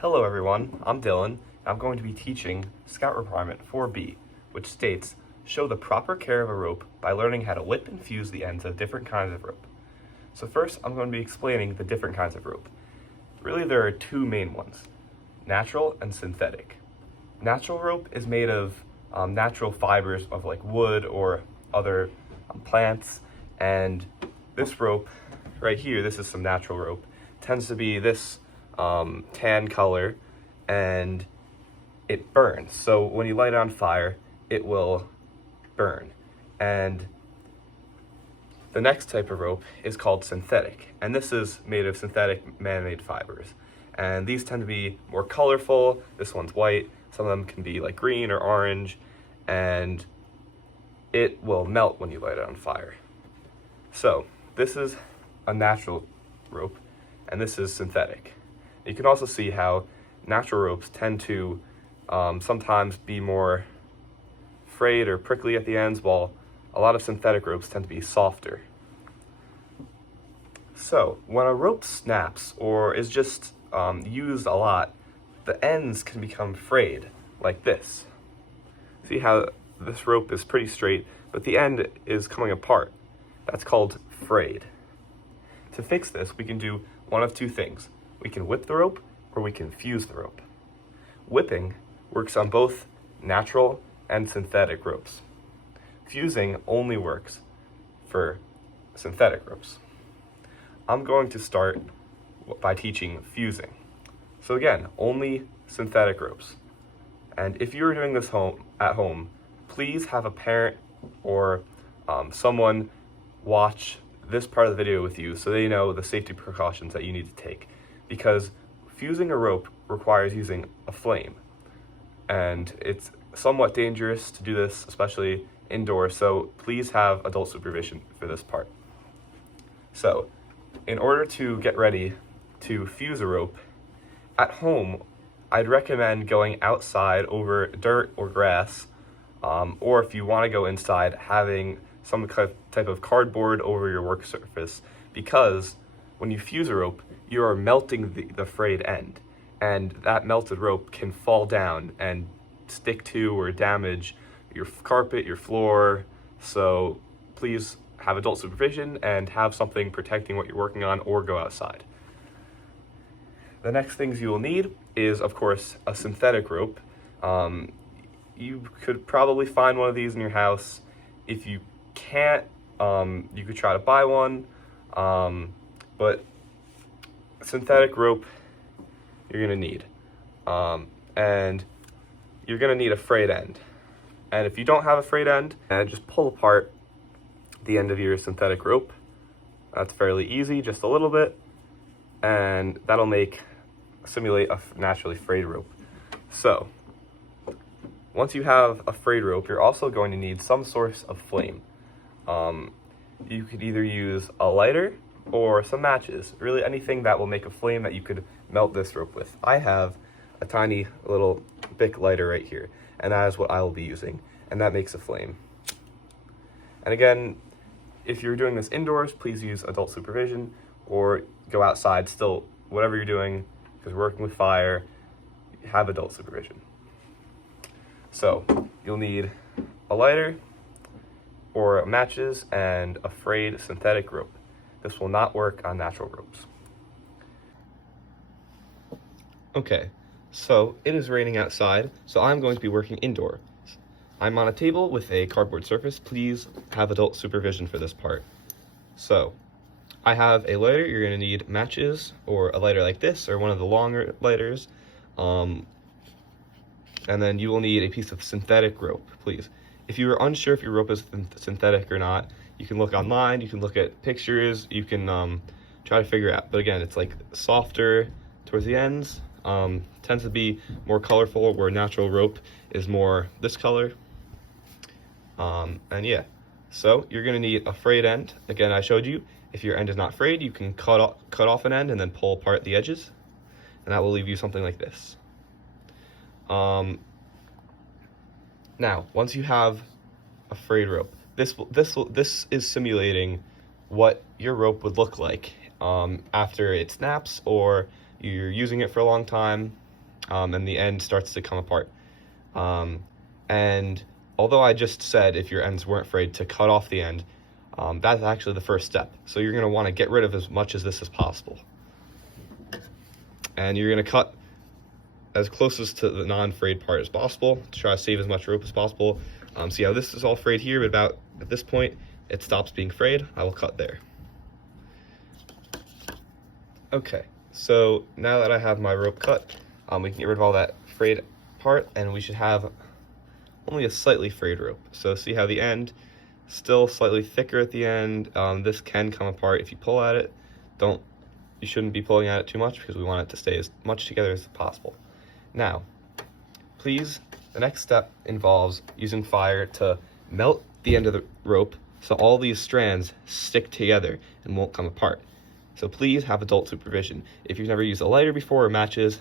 Hello everyone, I'm Dylan. I'm going to be teaching Scout Requirement 4B, which states, show the proper care of a rope by learning how to whip and fuse the ends of different kinds of rope. So first, I'm going to be explaining the different kinds of rope. Really, there are two main ones, natural and synthetic. Natural rope is made of natural fibers of like wood or other plants, and this rope right here, this is some natural rope, tends to be this tan color, and it burns. So when you light it on fire, it will burn. And the next type of rope is called synthetic, and this is made of synthetic man-made fibers. And these tend to be more colorful. This one's white. Some of them can be like green or orange, and it will melt when you light it on fire. So this is a natural rope, and this is synthetic. You can also see how natural ropes tend to sometimes be more frayed or prickly at the ends, while a lot of synthetic ropes tend to be softer. So when a rope snaps or is just used a lot, the ends can become frayed like this. See how this rope is pretty straight, but the end is coming apart. That's called frayed. To fix this, we can do one of two things. We can whip the rope, or we can fuse the rope. Whipping works on both natural and synthetic ropes. Fusing only works for synthetic ropes. I'm going to start by teaching fusing. So again, only synthetic ropes. And if you're doing this at home, please have a parent or someone watch this part of the video with you so they know the safety precautions that you need to take. Because fusing a rope requires using a flame, and it's somewhat dangerous to do this, especially indoors, so please have adult supervision for this part. So, in order to get ready to fuse a rope, at home, I'd recommend going outside over dirt or grass, or if you want to go inside, having some type of cardboard over your work surface, because when you fuse a rope, you are melting the frayed end, and that melted rope can fall down and stick to or damage your carpet, your floor. So please have adult supervision and have something protecting what you're working on, or go outside. The next things you will need is, of course, a synthetic rope. You could probably find one of these in your house. If you can't, you could try to buy one, but synthetic rope you're gonna need, and you're gonna need a frayed end. And if you don't have a frayed end, just pull apart the end of your synthetic rope. That's fairly easy, just a little bit, and that'll simulate a naturally frayed rope. So once you have a frayed rope, you're also going to need some source of flame. You could either use a lighter or some matches, really anything that will make a flame that you could melt this rope with. I have a tiny little Bic lighter right here, and that is what I will be using, and that makes a flame. And again, if you're doing this indoors, please use adult supervision, or go outside. Still, whatever you're doing, because we're working with fire, have adult supervision. So you'll need a lighter or matches and a frayed synthetic rope. This will not work on natural ropes. Okay, so it is raining outside, so I'm going to be working indoors. I'm on a table with a cardboard surface. Please have adult supervision for this part. So I have a lighter. You're going to need matches, or a lighter like this, or one of the longer lighters. And then you will need a piece of synthetic rope, please. If you are unsure if your rope is synthetic or not, you can look online, you can look at pictures, you can try to figure it out. But again, it's like softer towards the ends, tends to be more colorful, where natural rope is more this color. And yeah, so you're gonna need a frayed end. Again, I showed you, if your end is not frayed, you can cut off an end and then pull apart the edges, and that will leave you something like this. Now, once you have a frayed rope, this is simulating what your rope would look like after it snaps, or you're using it for a long time. and the end starts to come apart. And although I just said if your ends weren't frayed to cut off the end, that's actually the first step. So you're going to want to get rid of as much of this as possible. And you're going to cut as closest to the non-frayed part as possible to try to save as much rope as possible. See how this is all frayed here, but about at this point it stops being frayed. I will cut there. Okay, so now that I have my rope cut, we can get rid of all that frayed part, and we should have only a slightly frayed rope. So see how the end still slightly thicker at the end. This can come apart if you pull at it. You shouldn't be pulling at it too much because we want it to stay as much together as possible. Now, please, the next step involves using fire to melt the end of the rope so all these strands stick together and won't come apart. So please have adult supervision. If you've never used a lighter before or matches,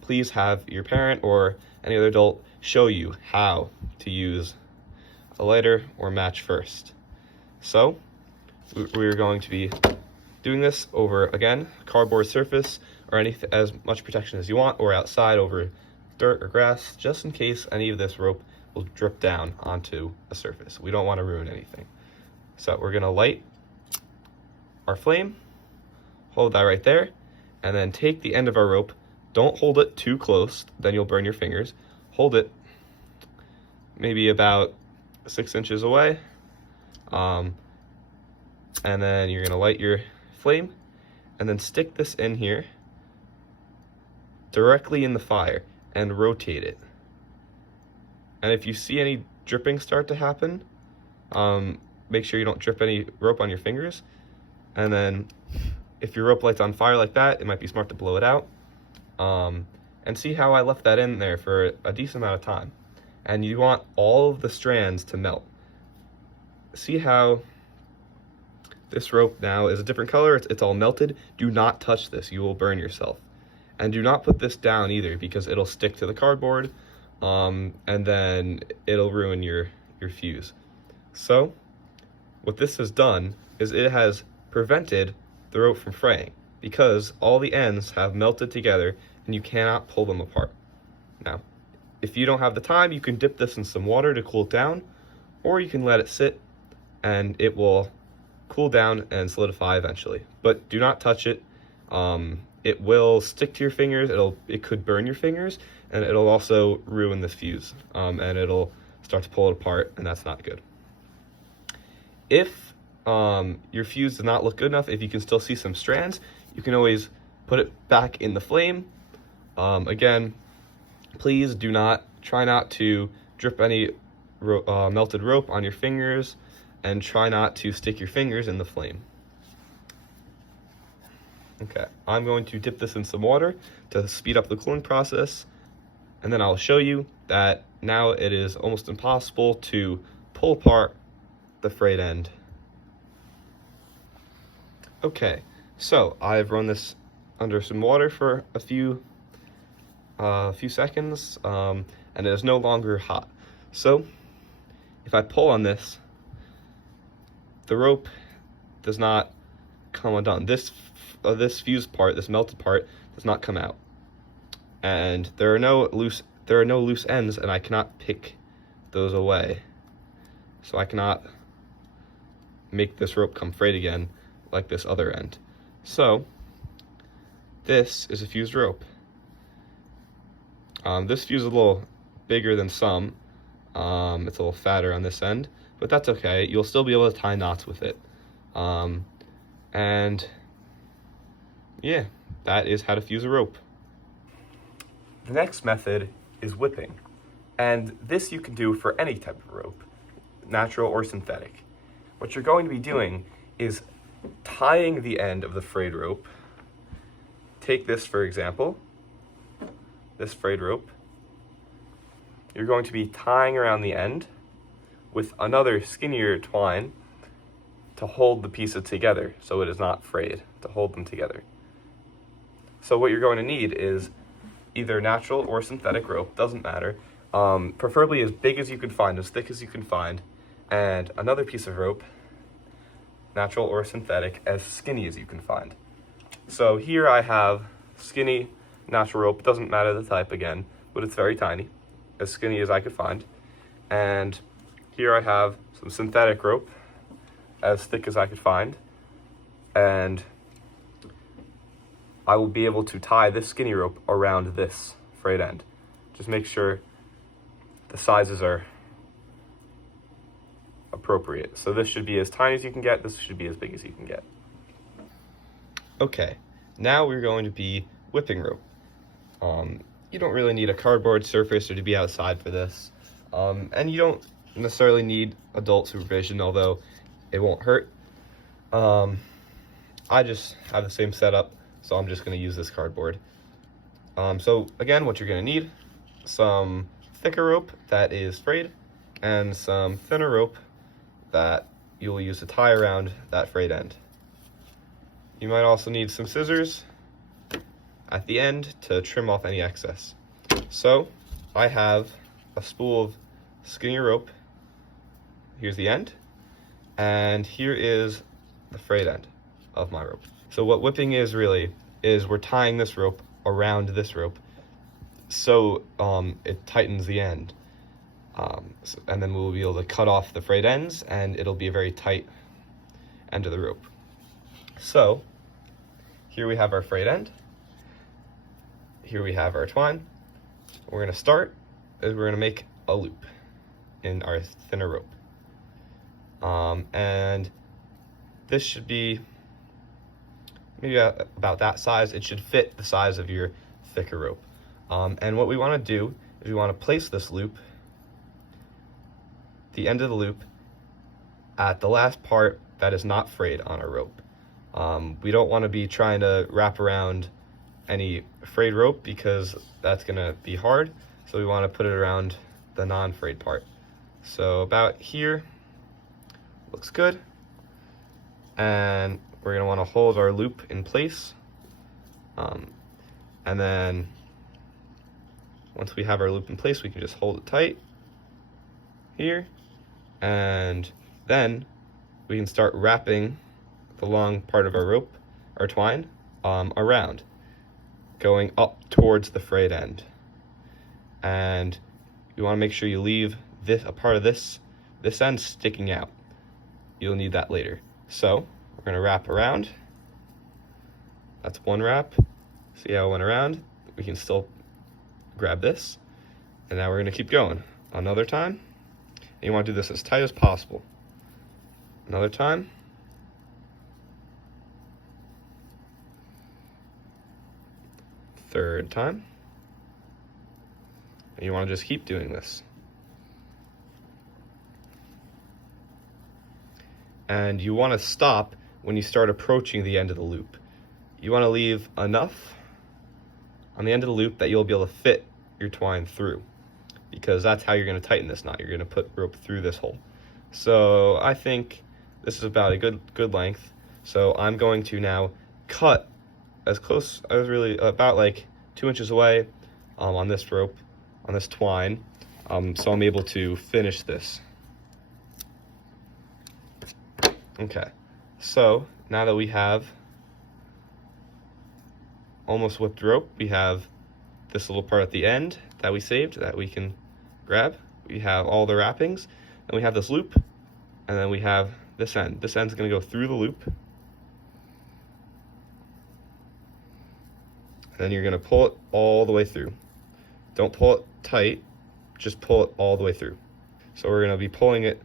please have your parent or any other adult show you how to use a lighter or match first. So we're going to be doing this over, again, a cardboard surface or as much protection as you want, or outside over dirt or grass, just in case any of this rope will drip down onto a surface. We don't want to ruin anything. So we're going to light our flame, hold that right there, and then take the end of our rope. Don't hold it too close, then you'll burn your fingers. Hold it maybe about 6 inches away, and then you're going to light your flame, and then stick this in here directly in the fire and rotate it. And if you see any dripping start to happen, make sure you don't drip any rope on your fingers. And then if your rope lights on fire like that, it might be smart to blow it out. And see how I left that in there for a decent amount of time. And you want all of the strands to melt. See how this rope now is a different color, it's all melted. Do not touch this, you will burn yourself. And do not put this down either, because it'll stick to the cardboard, and then it'll ruin your fuse. So what this has done is it has prevented the rope from fraying, because all the ends have melted together and you cannot pull them apart. Now, if you don't have the time, you can dip this in some water to cool it down, or you can let it sit and it will cool down and solidify eventually. But do not touch it. It will stick to your fingers, it could burn your fingers, and it'll also ruin the fuse, and it'll start to pull it apart, and that's not good. If your fuse does not look good enough, if you can still see some strands, you can always put it back in the flame. Again, please try not to drip any melted rope on your fingers, and try not to stick your fingers in the flame. Okay, I'm going to dip this in some water to speed up the cooling process, and then I'll show you that now it is almost impossible to pull apart the frayed end. Okay, so I've run this under some water for a few seconds, and it is no longer hot. So if I pull on this, the rope does not come undone. This fused part, this melted part, does not come out, and there are no loose ends, and I cannot pick those away. So I cannot make this rope come frayed again like this other end. So this is a fused rope. This fuse is a little bigger than some. It's a little fatter on this end, but that's okay. You'll still be able to tie knots with it. And yeah, that is how to fuse a rope. The next method is whipping, and this you can do for any type of rope, natural or synthetic. What you're going to be doing is tying the end of the frayed rope. Take this, for example, this frayed rope. You're going to be tying around the end with another skinnier twine to hold the pieces together so it is not frayed, to hold them together. So what you're going to need is either natural or synthetic rope, doesn't matter, preferably as big as you can find, as thick as you can find, and another piece of rope, natural or synthetic, as skinny as you can find. So here I have skinny natural rope. It doesn't matter the type again, but it's very tiny, as skinny as I could find. And here I have some synthetic rope, as thick as I could find. And I will be able to tie this skinny rope around this frayed end. Just make sure the sizes are appropriate. So this should be as tiny as you can get, this should be as big as you can get. Okay, now we're going to be whipping rope. You don't really need a cardboard surface or to be outside for this. And you don't necessarily need adult supervision, although it won't hurt. I just have the same setup, so I'm just going to use this cardboard. So again, what you're going to need, some thicker rope that is frayed, and some thinner rope that you will use to tie around that frayed end. You might also need some scissors at the end to trim off any excess. So I have a spool of skinny rope. Here's the end, and here is the frayed end of my rope. So what whipping is really is we're tying this rope around this rope, so it tightens the end, and then we'll be able to cut off the frayed ends, and it'll be a very tight end of the rope. So here we have our frayed end. Here we have our twine. What we're going to start is we're going to make a loop in our thinner rope, and this should be maybe about that size. It should fit the size of your thicker rope. And what we want to do is we want to place this loop, the end of the loop, at the last part that is not frayed on our rope. We don't want to be trying to wrap around any frayed rope because that's going to be hard. So we want to put it around the non-frayed part. So about here, looks good. And we're going to want to hold our loop in place. And then once we have our loop in place, we can just hold it tight here. And then we can start wrapping the long part of our rope, our twine, around, going up towards the frayed end. And you want to make sure you leave a part of this end sticking out. You'll need that later. So we're going to wrap around. That's one wrap. See how it went around? We can still grab this. And now we're going to keep going. Another time. And you want to do this as tight as possible. Another time. Third time. And you want to just keep doing this. And you want to stop when you start approaching the end of the loop. You want to leave enough on the end of the loop that you'll be able to fit your twine through, because that's how you're going to tighten this knot. You're going to put rope through this hole. So I think this is about a good length. So I'm going to now cut as close as really about like 2 inches away on this rope, on this twine, so I'm able to finish this. Okay, so now that we have almost whipped rope, we have this little part at the end that we saved that we can grab. We have all the wrappings, and we have this loop, and then we have this end. This end's going to go through the loop, and then you're going to pull it all the way through. Don't pull it tight, just pull it all the way through. So we're going to be pulling it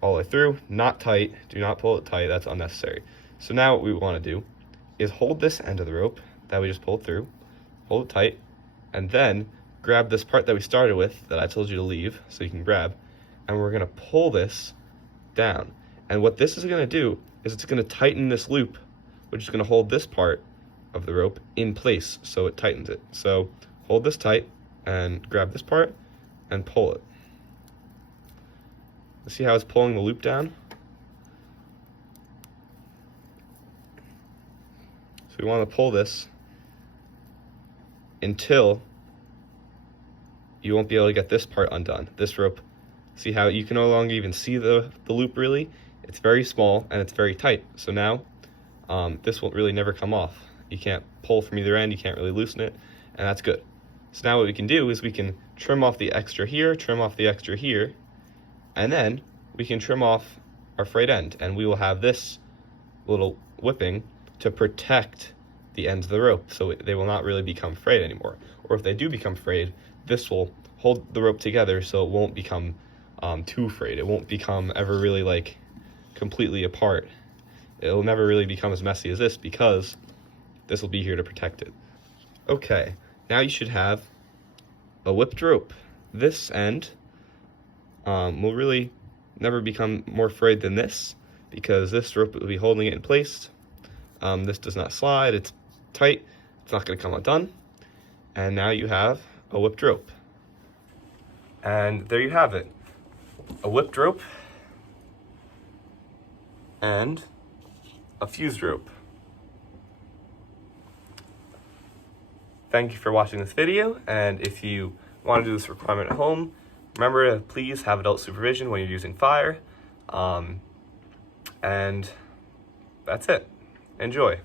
all the way through, not tight. Do not pull it tight, that's unnecessary. So now what we want to do is hold this end of the rope that we just pulled through, hold it tight, and then grab this part that we started with that I told you to leave so you can grab, and we're going to pull this down. And what this is going to do is it's going to tighten this loop, which is going to hold this part of the rope in place so it tightens it. So hold this tight and grab this part and pull it. See how it's pulling the loop down? So we want to pull this until you won't be able to get this part undone. This rope, see how you can no longer even see the loop really? It's very small and it's very tight. So now this will really never come off. You can't pull from either end, you can't really loosen it, and that's good. So now what we can do is we can trim off the extra here, trim off the extra here, and then we can trim off our frayed end, and we will have this little whipping to protect the ends of the rope so they will not really become frayed anymore. Or if they do become frayed, this will hold the rope together so it won't become too frayed. It won't become ever really like completely apart. It'll never really become as messy as this because this will be here to protect it. Okay, now you should have a whipped rope. This end will really never become more frayed than this because this rope will be holding it in place. This does not slide, it's tight, it's not going to come undone. And now you have a whipped rope. And there you have it, a whipped rope and a fused rope. Thank you for watching this video, and if you want to do this requirement at home, remember to please have adult supervision when you're using fire. And that's it. Enjoy.